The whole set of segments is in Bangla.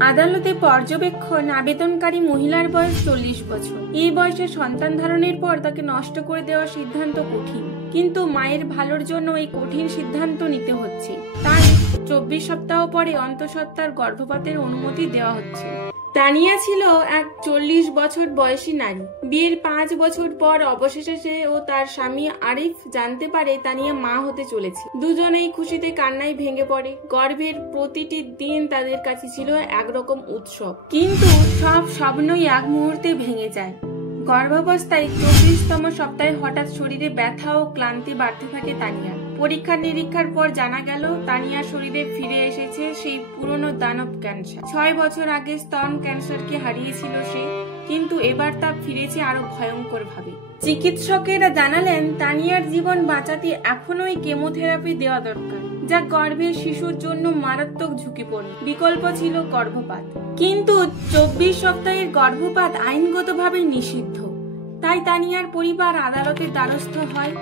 আদালতে পর্যবেক্ষণ আবেদনকারী মহিলার বয়স 40 বছর। এই বয়সে সন্তান ধারণের পর তাকে নষ্ট করে দেওয়ার সিদ্ধান্ত কঠিন, কিন্তু মায়ের ভালোর জন্য এই কঠিন সিদ্ধান্ত নিতে হচ্ছে। তাই 24 সপ্তাহ পরে অন্তঃসত্ত্বার গর্ভপাতের অনুমতি দেওয়া হচ্ছে। তানিয়া ছিল এক 40 বছর বয়সী নারী। বিয়ের 5 বছর পর অবশেষে সে ও তার স্বামী আরিফ জানতে পারে তানিয়া মা হতে চলেছে। দুজনেই খুশিতে কান্নায় ভেঙে পড়ে। গর্ভের প্রতিটি দিন তাদের কাছে ছিল একরকম উৎসব, কিন্তু সব স্বপ্নই এক মুহূর্তে ভেঙে যায়। গর্ভাবস্থায় 24তম সপ্তাহে হঠাৎ শরীরে ব্যথা ও ক্লান্তি বাড়তে থাকে তানিয়ার। পরীক্ষা নিরীক্ষার পর জানা গেল তানিয়ার শরীরে ফিরে এসেছে সেই পুরনো দানব ক্যান্সার। 6 বছর আগে স্তন ক্যান্সারকে হারিয়েছিল সে, কিন্তু এবার তা ফিরেছে আরো ভয়ঙ্কর ভাবে। চিকিৎসকেরা জানালেন তানিয়ার জীবন বাঁচাতে এখনোই কেমোথেরাপি দেওয়া দরকার, যা গর্ভের শিশুর জন্য মারাত্মক ঝুঁকিপূর্ণ। বিকল্প ছিল গর্ভপাত, কিন্তু 24 সপ্তাহের গর্ভপাত আইনগতভাবে নিষিদ্ধ। তাই তানিয়ার পরিবার আদালতের দ্বারস্থ হয়।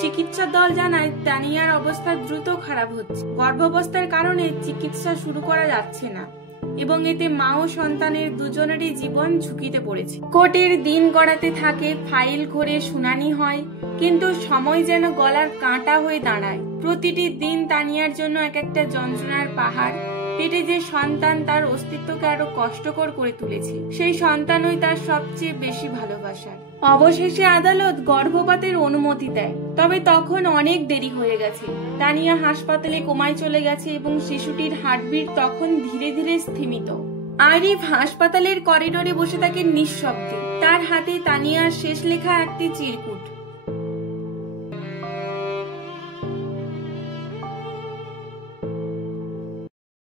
চিকিৎসা দল জানায় তানিয়ার অবস্থা দ্রুত খারাপ হচ্ছে। গর্ভাবস্থার কারণে চিকিৎসা শুরু করা যাচ্ছে না এবং এতে মা ও সন্তানের দুজনেরই জীবন ঝুঁকিতে পড়েছে। কোর্টের দিন গড়াতে থাকে, ফাইল ঘুরে শুনানি হয়, কিন্তু সময় যেন গলার কাঁটা হয়ে দাঁড়ায়। প্রতিটি দিন তানিয়ার জন্য এক একটা যন্ত্রণার পাহাড়। পেটে যে সন্তান তার অস্তিত্বকে আরো কষ্টকর করে তুলেছে, সেই সন্তানই তার সবচেয়ে বেশি ভালোবাসার। অবশেষে আদালত গর্ভপাতের অনুমতি দেয়, তবে তখন অনেক দেরি হয়ে গেছে। তানিয়া হাসপাতালে কোমায় চলে গেছে এবং শিশুটির হার্টবিট তখন ধীরে ধীরে স্থিমিত। আরিফ হাসপাতালের করিডোরে বসে থাকে নিঃশব্দে। তার হাতে তানিয়ার শেষ লেখা একটি চিরকুট।